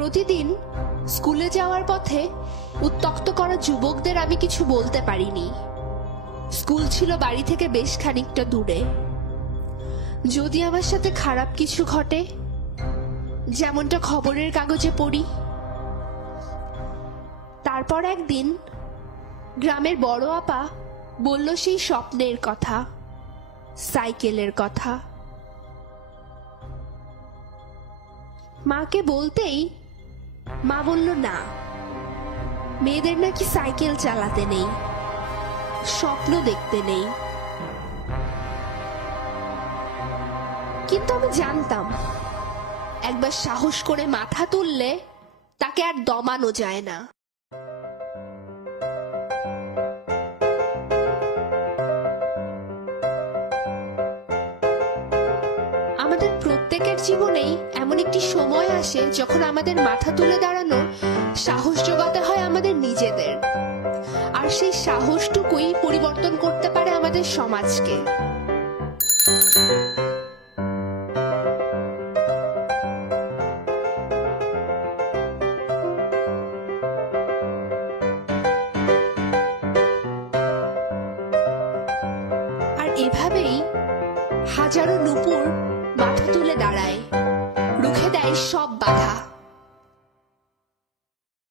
প্রতিদিন স্কুলে যাওয়ার পথে উত্তক্ত করা যুবকদের আমি কিছু বলতে পারিনি। স্কুল ছিল বাড়ি থেকে বেশ খানিকটা দূরে। যদি আমার সাথে খারাপ কিছু ঘটে, যেমনটা খবরের কাগজে পড়ি, তারপর একদিন গ্রামের বড় আপা বলল সেই স্বপ্নের কথা, সাইকেলের কথা। মাকে বলতেই মা বলল, না, মেয়েদের নাকি সাইকেল চালাতে নেই, স্বপ্ন দেখতে নেই। কিন্তু আমি জানতাম, একবার সাহস করে মাথা তুললে তাকে আর দমানো যায় না। আমাদের প্রত্যেকের জীবনেই এমন একটি সময় আসে যখন আমাদের মাথা তুলে দাঁড়ানো সাহস জোগাতে হয় আমাদের নিজেদের। আর সেই সাহসটুকুই পরিবর্তন করতে পারে আমাদের সমাজকে। আর এভাবেই হাজারো নুপুর মাথা তুলে দাঁড়ায়। রুখে দেয় সব বাধা।